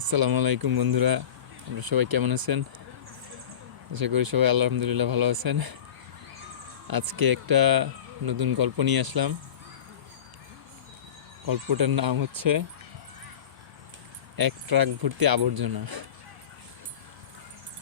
আসসালামু আলাইকুম বন্ধুরা, আপনারা সবাই কেমন আছেন? আশা করি সবাই আলহামদুলিল্লাহ ভালো আছেন। আজকে একটা নতুন গল্প নিয়ে আসলাম। গল্পটার নাম হচ্ছে এক ট্রাক ভর্তি আবর্জনা।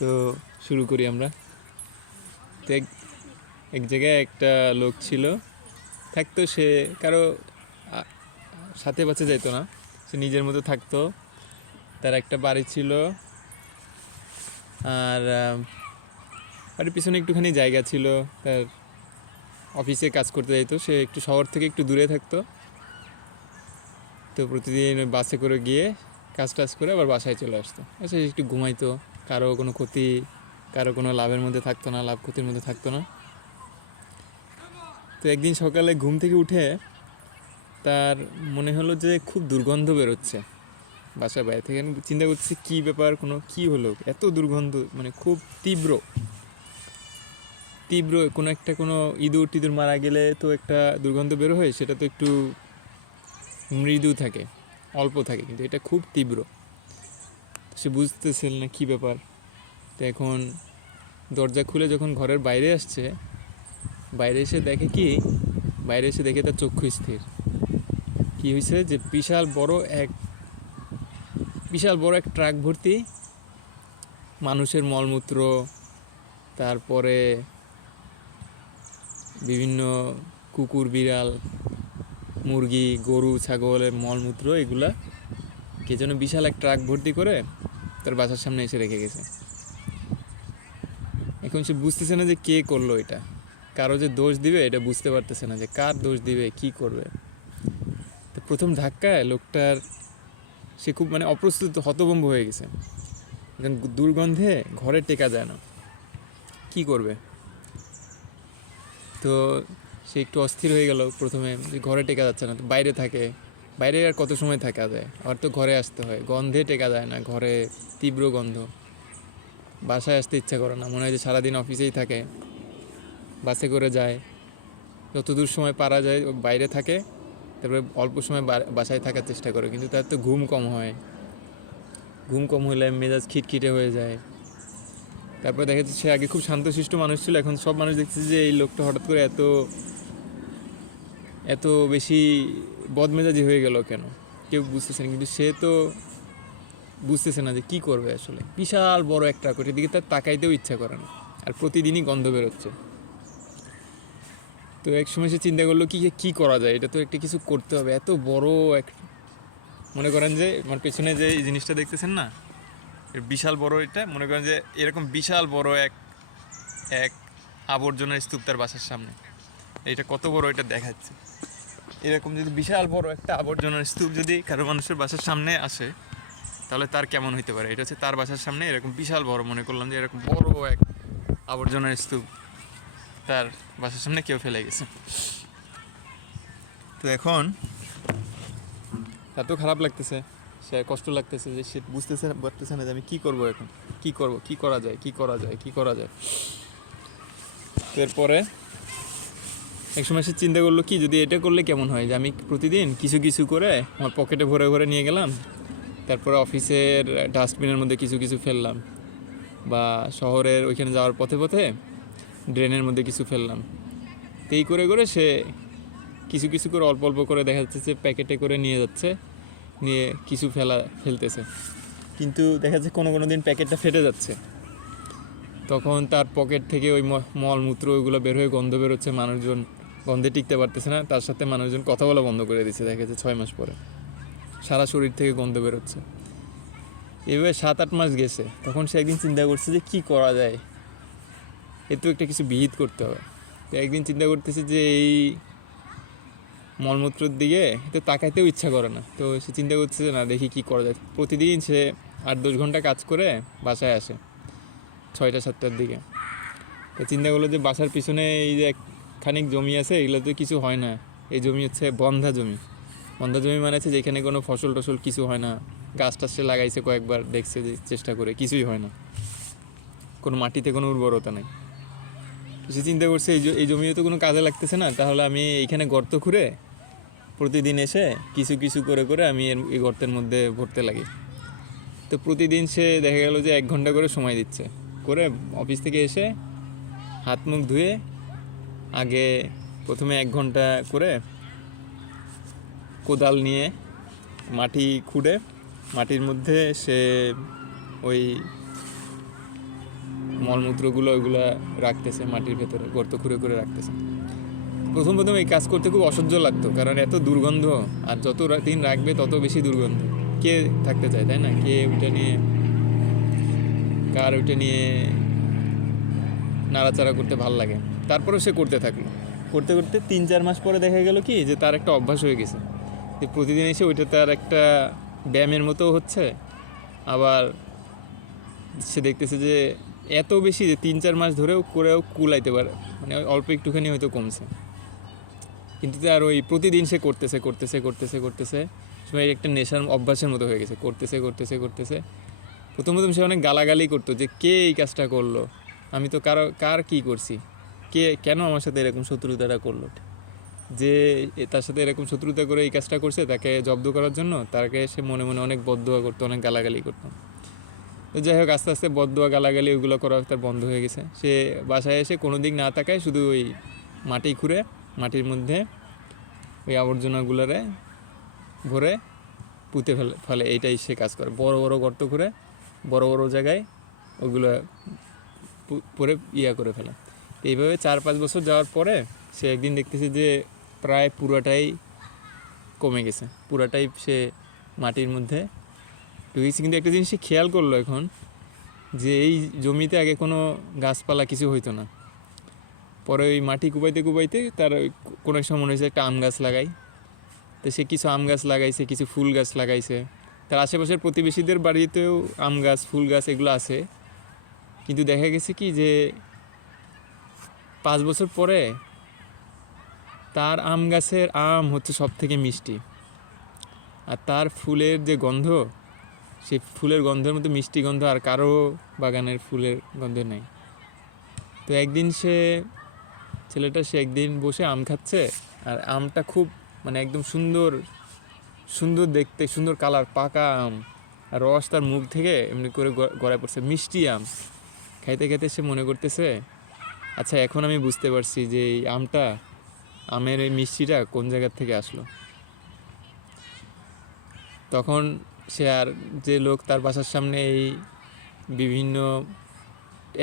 তো শুরু করি আমরা। তো এক জায়গায় একটা লোক ছিল, থাকতো। সে কারো সাথে বাঁচে যাইতো না, সে নিজের মতো থাকতো। তার একটা বাড়ি ছিল, আর বাড়ির পিছনে একটুখানি জায়গা ছিল। তার অফিসে কাজ করতে যাইতো, সে একটু শহর থেকে একটু দূরে থাকতো। তো প্রতিদিন বাসে করে গিয়ে কাজ টাজ করে আবার বাসায় চলে আসতো। আচ্ছা, একটু ঘুমাইতো। কারো কোনো ক্ষতি, কারো কোনো লাভের মধ্যে থাকতো না, লাভ ক্ষতির মধ্যে থাকতো না। তো একদিন সকালে ঘুম থেকে উঠে তার মনে হলো যে খুব দুর্গন্ধ বেরোচ্ছে বাসার বাইরে থেকে। চিন্তা করছে কী ব্যাপার, কী হলো, এত দুর্গন্ধ, মানে খুব তীব্র তীব্র। কোনো ইঁদুর টিঁদুর মারা গেলে তো একটা দুর্গন্ধ বের হয়, সেটা তো একটু মৃদু থাকে, অল্প থাকে, কিন্তু এটা খুব তীব্র। সে বুঝতেছিল না কী ব্যাপার। তো এখন দরজা খুলে যখন ঘরের বাইরে আসছে, বাইরে এসে দেখে তার চক্ষু স্থির। কী হয়েছে, যে বিশাল বড় এক ট্রাক ভর্তি মানুষের মলমূত্র, তারপরে বিভিন্ন কুকুর, বিড়াল, মুরগি, গরু, ছাগলের মলমূত্র, এগুলা কে যেন বিশাল এক ট্রাক ভর্তি করে তার বাসার সামনে এসে রেখে গেছে। এখন সে বুঝতেছে না যে কে করলো এটা, কারো যে দোষ দিবে এটা বুঝতে পারতেছে না, যে কার দোষ দিবে, কি করবে। তো প্রথম ধাক্কায় লোকটার, সে খুব অপ্রস্তুত, হতভম্ব হয়ে গেছে। এখন দুর্গন্ধে ঘরে টেকা যায় না, কি করবে। তো সে একটু অস্থির হয়ে গেল প্রথমে, যে ঘরে টেকা যাচ্ছে না, তো বাইরে আর কত সময় থাকা যায়, আর তো ঘরে আসতে হয়। গন্ধে টেকা যায় না, ঘরে তীব্র গন্ধ, বাসায় আসতে ইচ্ছা করে না, মনে হয় যে সারাদিন অফিসেই থাকে। বাসে করে যায়, যতদূর সময় পারা যায় বাইরে থাকে, তারপরে অল্প সময় বাসায় থাকার চেষ্টা করে। কিন্তু তার তো ঘুম কম হলে মেজাজ খিটখিটে হয়ে যায়। তারপরে দেখা যাচ্ছে সে আগে খুব শান্তশিষ্ট মানুষ ছিল, এখন সব মানুষ দেখছে যে এই লোকটা হঠাৎ করে এত বেশি বদমেজাজি হয়ে গেল কেন, কেউ বুঝতেছে না। কিন্তু সে তো বুঝতেছে না যে কী করবে আসলে। বিশাল বড় একটা কোটির দিকে তার তাকাইতেও ইচ্ছা করে না, আর প্রতিদিনই গন্ধ বেরোচ্ছে। তো এক সময় সে চিন্তা করলো কি করা যায়, এটা তো একটা কিছু করতে হবে। এত বড় এক, মনে করেন যে আমার পেছনে যে এই জিনিসটা দেখতেছেন না, বিশাল বড়, এটা মনে করেন যে এরকম বিশাল বড় এক এক আবর্জনার স্তূপ তার বাসার সামনে। এটা কত বড় এটা দেখাচ্ছে। এরকম যদি বিশাল বড় একটা আবর্জনার স্তূপ যদি কারো মানুষের বাসার সামনে আসে, তাহলে তার কেমন হইতে পারে। এটা হচ্ছে তার বাসার সামনে এরকম বিশাল বড়, মনে করলাম যে এরকম বড় এক আবর্জনার স্তূপ তার বাসার সামনে কেউ ফেলে গেছে। তো এখন তার তো খারাপ লাগতেছে, সে কষ্ট লাগতেছে, যে সে পারতেছে না যে আমি কী করবো এখন, কী করা যায়। এরপরে এক সময় সে চিন্তা করলো, কি যদি এটা করলে কেমন হয়, যে আমি প্রতিদিন কিছু কিছু করে আমার পকেটে ভরে নিয়ে গেলাম, তারপরে অফিসের ডাস্টবিনের মধ্যে কিছু কিছু ফেললাম, বা শহরের ওইখানে যাওয়ার পথে ড্রেনের মধ্যে কিছু ফেললাম। তো এই করে সে কিছু কিছু করে অল্প অল্প করে দেখা যাচ্ছে যে প্যাকেটে করে নিয়ে যাচ্ছে, নিয়ে কিছু ফেলতেছে। কিন্তু দেখা যাচ্ছে কোনো দিন প্যাকেটটা ফেটে যাচ্ছে, তখন তার পকেট থেকে ওই মলমূত্র ওইগুলো বের হয়ে গন্ধ বেরোচ্ছে। মানুষজন গন্ধে টিকতে পারতেছে না, তার সাথে মানুষজন কথা বলা বন্ধ করে দিচ্ছে। দেখা যাচ্ছে 6 মাস পরে সারা শরীর থেকে গন্ধ বেরোচ্ছে। এভাবে 7-8 মাস গেছে। তখন সে একদিন চিন্তা করছে যে কি করা যায়, এতো একটা কিছু বিহিত করতে হবে। তো একদিন চিন্তা করতেছে যে এই মলমূত্রের দিকে তো তাকাইতেও ইচ্ছা করে না। তো সে চিন্তা করছে যে না, দেখি কি করা যায়। প্রতিদিন সে 8-10 ঘন্টা কাজ করে বাসায় আসে 6টা-7টার দিকে। তো চিন্তা করলো যে বাসার পিছনে এই যে খানিক জমি আছে, এগুলোতে কিছু হয় না। এই জমি হচ্ছে বন্ধা জমি মানে হচ্ছে যেখানে কোনো ফসল টসল কিছু হয় না। গাছ টাছ সে লাগাইছে কয়েকবার, দেখছে যে চেষ্টা করে, কিছুই হয় না, কোনো মাটিতে কোনো উর্বরতা নেই। সে চিন্তা করছে এই জমিও তো কোনো কাজে লাগতেছে না, তাহলে আমি এইখানে গর্ত খুঁড়ে প্রতিদিন এসে কিছু কিছু করে আমি এই গর্তের মধ্যে ভরতে লাগি। তো প্রতিদিন সে দেখা গেল যে 1 ঘন্টা করে সময় দিচ্ছে, করে অফিস থেকে এসে হাত মুখ ধুয়ে আগে প্রথমে 1 ঘন্টা করে কোদাল নিয়ে মাটি খুঁড়ে মাটির মধ্যে সে ওই মলমূত্রগুলো ওইগুলা রাখতেছে, মাটির ভেতরে গর্ত খুঁড়ে করে রাখতেছে। প্রথম প্রথম এই কাজ করতে খুব অসহ্য লাগতো, কারণ এত দুর্গন্ধ, আর যত দিন রাখবে তত বেশি দুর্গন্ধ। কে থাকতে চায়, তাই না? কে ওইটা নিয়ে, কার ওইটা নিয়ে নাড়াচাড়া করতে ভাল লাগে। তারপরেও সে করতে থাকলো, করতে করতে 3-4 মাস পরে দেখা গেল কি যে তার একটা অভ্যাস হয়ে গেছে, যে প্রতিদিন এসে ওইটা তার একটা ব্যায়ামের মতো হচ্ছে। আবার সে দেখতেছে যে এত বেশি যে 3-4 মাস ধরেও করেও কুলাইতে পারে, মানে অল্প একটুখানি হয়তো কমছে, কিন্তু তার ওই প্রতিদিন সে করতেছে করতেছে করতেছে করতেছে সময় একটা নেশার অভ্যাসের মতো হয়ে গেছে। করতেছে করতেছে করতেছে প্রথম প্রথম সে অনেক গালাগালি করতো যে কে এই কাজটা করলো, আমি তো কার কি করছি, কে কেন আমার সাথে এরকম শত্রুতাটা করলো, যে তার সাথে এরকম শত্রুতা করে এই কাজটা করছে তাকে জব্দ করার জন্য তাকে সে মনে মনে অনেক বদদোয়া করতো, অনেক গালাগালি করতো। তো যাই হোক, আস্তে আস্তে বদদোয়া গালাগালি ওইগুলো করা তার বন্ধ হয়ে গেছে। সে বাসায় এসে কোনো দিক না তাকায় শুধু ওই মাটি খুঁড়ে মাটির মধ্যে ওই আবর্জনাগুলোরে ভরে পুঁতে ফেলে। এইটাই সে কাজ করে, বড় বড় গর্ত করে বড় বড় জায়গায় ওগুলো পরে করে ফেলে। এইভাবে 4-5 বছর যাওয়ার পরে সে একদিন দেখতেছে যে প্রায় পুরাটাই কমে গেছে, পুরাটাই সে মাটির মধ্যে ঢুকেছে। কিন্তু একটা জিনিস সে খেয়াল করলো এখন, যে এই জমিতে আগে কোনো গাছপালা কিছু হইতো না। পরে ওই মাটি কুবাইতে কুবাইতে তার ওই কোনো এক সময় মনে হয়েছে একটা আম গাছ লাগাই। তো সে কিছু আম গাছ লাগাইছে, কিছু ফুল গাছ লাগাইছে। তার আশেপাশের প্রতিবেশীদের বাড়িতেও আম গাছ ফুল গাছ এগুলো আছে। কিন্তু দেখা গেছে কি যে 5 বছর পরে তার আম গাছের আম হচ্ছে সব থেকে মিষ্টি, আর তার ফুলের যে গন্ধ, সেই ফুলের গন্ধের মতো মিষ্টি গন্ধ আর কারো বাগানের ফুলের গন্ধ নেই। তো একদিন ছেলেটা একদিন বসে আম খাচ্ছে, আর আমটা খুব মানে একদম সুন্দর সুন্দর দেখতে, সুন্দর কালার, পাকা আম, আর রস তার মুখ থেকে এমনি করে গড়ায় পড়ছে, মিষ্টি আম। খাইতে খাইতে সে মনে করতেছে, আচ্ছা এখন আমি বুঝতে পারছি যে এই আমের এই মিষ্টিটা কোন জায়গার থেকে আসলো। তখন সে আর যে লোক তার বাসার সামনে এই বিভিন্ন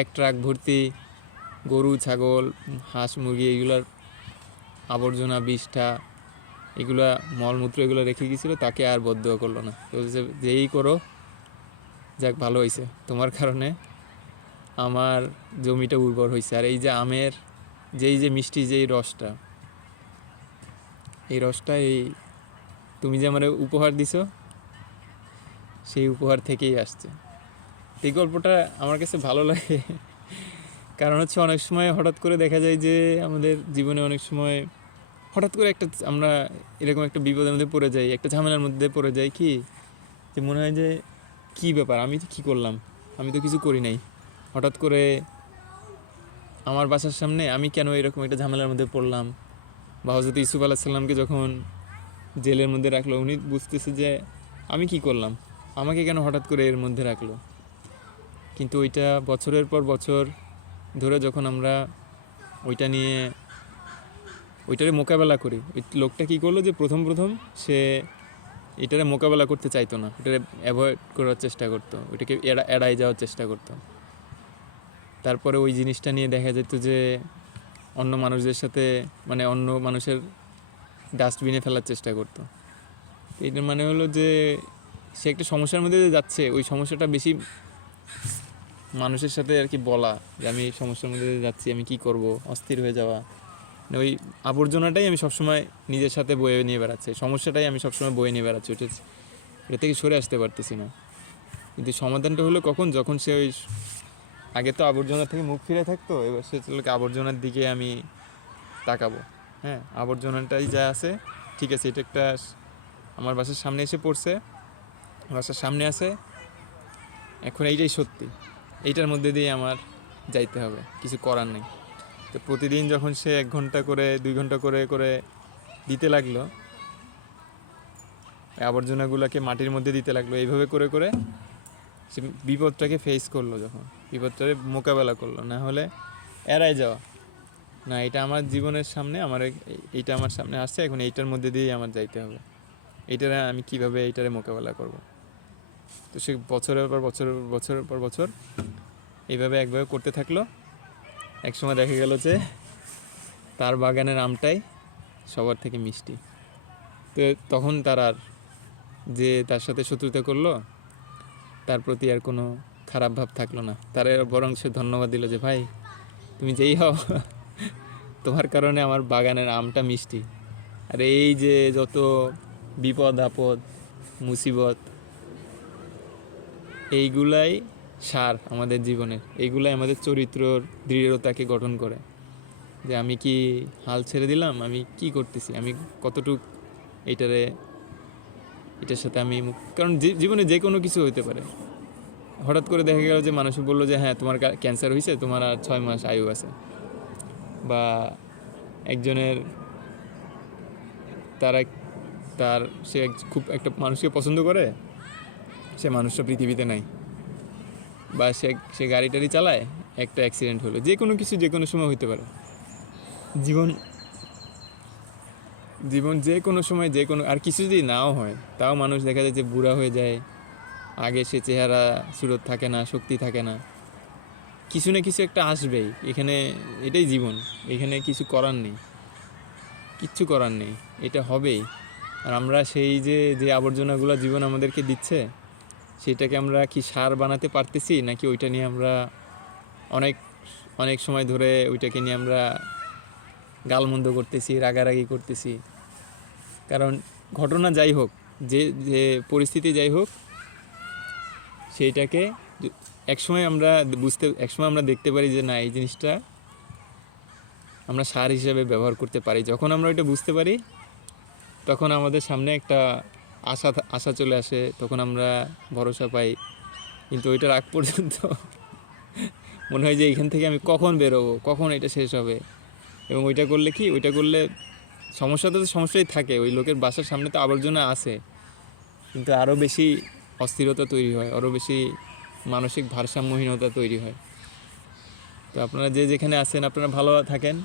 1 ট্রাক ভর্তি গরু ছাগল হাঁস মুরগি এগুলার আবর্জনা বিষ্ঠা এগুলা মলমূত্র এগুলো রেখে গিয়েছিলো, তাকে আর বদদোয়া করলো না। বলছে যেই করো যাক, ভালো হয়েছে, তোমার কারণে আমার জমিটা উর্বর হয়েছে। আর এই যে আমের যে মিষ্টি যেই রসটা, এই রসটা এই তুমি যে আমার উপহার দিছো সেই উপহার থেকেই আসছে। এই গল্পটা আমার কাছে ভালো লাগে, কারণ হচ্ছে অনেক সময় হঠাৎ করে দেখা যায় যে আমাদের জীবনে অনেক সময় হঠাৎ করে আমরা এরকম একটা বিপদের মধ্যে পড়ে যাই, একটা ঝামেলার মধ্যে পড়ে যাই, কি যে মনে হয় যে কী ব্যাপার, আমি তো কী করলাম, আমি তো কিছু করি নাই। হঠাৎ করে আমার বাসার সামনে আমি কেন এরকম একটা ঝামেলার মধ্যে পড়লাম। বা হযরত ইউসুফ আলাইহিস সালামকে যখন জেলের মধ্যে রাখলো, উনি বুঝতেছে যে আমি কি করলাম, আমাকে কেন হঠাৎ করে এর মধ্যে রাখলো। কিন্তু ওইটা বছরের পর বছর ধরে যখন আমরা ওইটারে মোকাবেলা করি, ওই লোকটা কী করলো যে প্রথম সে এটারে মোকাবেলা করতে চাইতো না, এটারে অ্যাভয়েড করার চেষ্টা করতো, ওইটাকে এড়াই যাওয়ার চেষ্টা করতো। তারপরে ওই জিনিসটা নিয়ে দেখা যেত যে অন্য মানুষদের সাথে মানে অন্য মানুষের ডাস্টবিনে ফেলার চেষ্টা করতো। এইটার মানে হলো যে সে একটা সমস্যার মধ্যে যাচ্ছে, ওই সমস্যাটা বেশি মানুষের সাথে আর কি বলা যে আমি এই সমস্যার মধ্যে যাচ্ছি, আমি কি করব, অস্থির হয়ে যাওয়া, ওই আবর্জনাটাই আমি সবসময় নিজের সাথে বয়ে নিয়ে বেড়াচ্ছি, সমস্যাটাই আমি সবসময় বয়ে নিয়ে বেড়াচ্ছি, এটা থেকে সরে আসতে পারতেছি না। কিন্তু সমাধানটা হলো কখন, যখন সে ওই আগে তো আবর্জনা থেকে মুখ ফিরে থাকতো, এবার সে লোক আবর্জনার দিকে আমি তাকাবো। হ্যাঁ, আবর্জনাটাই যা আছে ঠিক আছে, এটা একটা আমার বাসার সামনে এসে পড়ছে, বাসার সামনে আছে, এখন এইটাই সত্যি, এইটার মধ্যে দিয়ে আমার যাইতে হবে, কিছু করার নেই। তো প্রতিদিন যখন সে 1 ঘন্টা করে 2 ঘন্টা করে করে দিতে লাগলো, আবর্জনাগুলোকে মাটির মধ্যে দিতে লাগলো, এইভাবে করে করে সে বিপদটাকে ফেস করলো, যখন বিপদটাকে মোকাবেলা করলো, না হলে এড়াই যাওয়া, না এটা আমার জীবনের সামনে, আমার এইটা আমার সামনে আসছে, এখন এইটার মধ্যে দিয়েই আমার যাইতে হবে, এইটারে আমি কীভাবে এইটারে মোকাবেলা করব। তো সে বছরের পর বছর এইভাবে একভাবে করতে থাকলো। একসময় দেখা গেল যে তার বাগানের আমটাই সবার থেকে মিষ্টি। তো তখন তার আর, যে তার সাথে শত্রুতা করলো, তার প্রতি আর কোনো খারাপ ভাব থাকলো না, তার বরং সে ধন্যবাদ দিল যে ভাই তুমি যেই হও, তোমার কারণে আমার বাগানের আমটা মিষ্টি। আর এই যে যত বিপদ আপদ মুসিবত, এইগুলাই সার আমাদের জীবনের, এইগুলাই আমাদের চরিত্রর দৃঢ়তাকে গঠন করে, যে আমি কি হাল ছেড়ে দিলাম, আমি কি করতেছি, আমি কতটুক এটার সাথে আমি কারণ জীবনে যে কোনো কিছু হইতে পারে। হঠাৎ করে দেখা গেল যে মানুষ বললো যে হ্যাঁ তোমার ক্যান্সার হয়েছে, তোমার আর 6 মাস আয়ু আছে, বা একজনের তার সে খুব একটা মানুষকে পছন্দ করে, সে মানুষটা পৃথিবীতে নাই, বা সে গাড়ি টাড়ি চালায়, একটা অ্যাক্সিডেন্ট হলো, যে কোনো কিছু যে কোনো সময় হইতে পারে। জীবন যে কোনো সময় যে কোনো, আর কিছু যদি নাও হয় তাও মানুষ দেখা যায় যে বুড়া হয়ে যায়, আগে সে চেহারা সুরত থাকে না, শক্তি থাকে না, কিছু না কিছু একটা আসবেই এখানে, এটাই জীবন, এখানে কিছু করার নেই, কিচ্ছু করার নেই, এটা হবেই। আর আমরা সেই যে আবর্জনাগুলো জীবন আমাদেরকে দিচ্ছে, সেটাকে আমরা কি সার বানাতে পারতেছি, নাকি ওইটা নিয়ে আমরা অনেক অনেক সময় ধরে ওইটাকে নিয়ে আমরা গালমন্দ করতেছি, রাগারাগি করতেছি। কারণ ঘটনা যাই হোক, যে পরিস্থিতি যাই হোক, সেইটাকে একসময় আমরা দেখতে পারি যে না, এই জিনিসটা আমরা সার হিসেবে ব্যবহার করতে পারি। যখন আমরা ওইটা বুঝতে পারি, তখন আমাদের সামনে একটা আশা চলে আসে, তখন আমরা ভরসা পাই। কিন্তু ওইটার আগ পর্যন্ত মনে হয় যে এইখান থেকে আমি কখন বেরোবো, কখন এটা শেষ হবে। এবং ওইটা করলে সমস্যাই থাকে, ওই লোকের বাসার সামনে তো আবর্জনা আছে, কিন্তু আরও বেশি অস্থিরতা তৈরি হয়, আরও বেশি মানসিক ভারসাম্যহীনতা তৈরি হয়। তো আপনারা যে যেখানে আছেন, আপনারা ভালো থাকেন,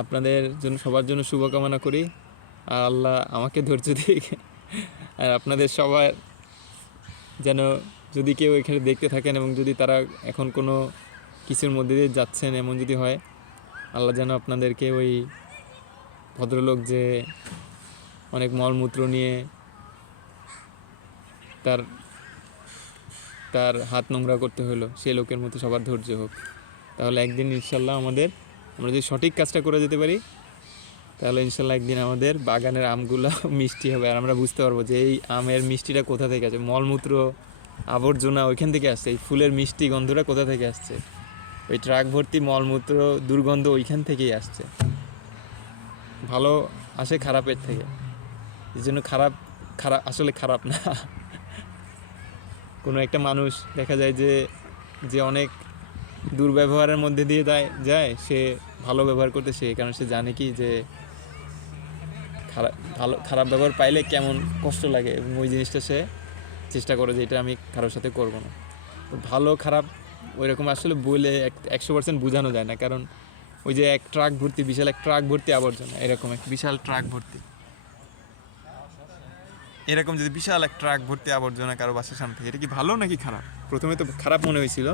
আপনাদের জন্য সবার জন্য শুভকামনা করি। আর আল্লাহ আমাকে ধৈর্য দিয়ে, আর আপনাদের সবার যেন, যদি কেউ এখানে দেখতে থাকেন এবং যদি তারা এখন কোনো কিছুর মধ্যে দিয়ে যাচ্ছেন, এমন যদি হয়, আল্লাহ যেন আপনাদেরকে ওই ভদ্রলোক যে অনেক মলমূত্র নিয়ে তার হাত নোংরা করতে হলো, সেই লোকের মতো সবার ধৈর্য হোক। তাহলে একদিন ইনশাল্লাহ আমরা যদি সঠিক কাজটা করে যেতে পারি, তাহলে ইনশাল্লাহ একদিন আমাদের বাগানের আমগুলো মিষ্টি হবে, আর আমরা বুঝতে পারবো যে এই আমের মিষ্টিটা কোথা থেকে আসছে, মলমূত্র আবর্জনা ওইখান থেকে আসছে, এই ফুলের মিষ্টি গন্ধটা কোথা থেকে আসছে, ওই ট্রাক ভর্তি মলমূত্র দুর্গন্ধ ওইখান থেকেই আসছে। ভালো আসে খারাপের থেকে, এই জন্য খারাপ আসলে খারাপ না। কোনো একটা মানুষ দেখা যায় যে অনেক দুর্ব্যবহারের মধ্যে দিয়ে যায়, সে ভালো ব্যবহার করতে শেখে, কারণ সে জানে কি যে খারাপ ব্যবহার পাইলে কেমন কষ্ট লাগে, এবং ওই জিনিসটা সে চেষ্টা করে যে এটা আমি কারোর সাথে করবো না। তো ভালো খারাপ ওইরকম আসলে বলে 100% বোঝানো যায় না, কারণ ওই যে বিশাল এক ট্রাক ভর্তি আবর্জনা, এরকম এক বিশাল ট্রাক ভর্তি, এরকম যদি বিশাল এক ট্রাক ভর্তি আবর্জনা কারো বাসার সামনে থেকে, এটা কি ভালো নাকি খারাপ? প্রথমে তো খারাপ মনে হয়েছিল,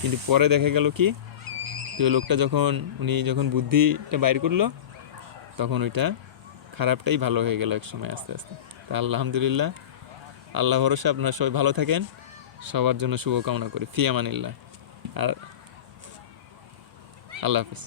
কিন্তু পরে দেখা গেল কি, যে লোকটা যখন বুদ্ধিটা বাইর করলো, তখন ওইটা খারাপটাই ভালো হয়ে গেল এক সময়, আস্তে আস্তে। তা আলহামদুলিল্লাহ, আল্লাহ ভরসা, আপনারা সবাই ভালো থাকেন, সবার জন্য শুভকামনা করি। ফি আমানিল্লাহ, আর আল্লাহ হাফিজ।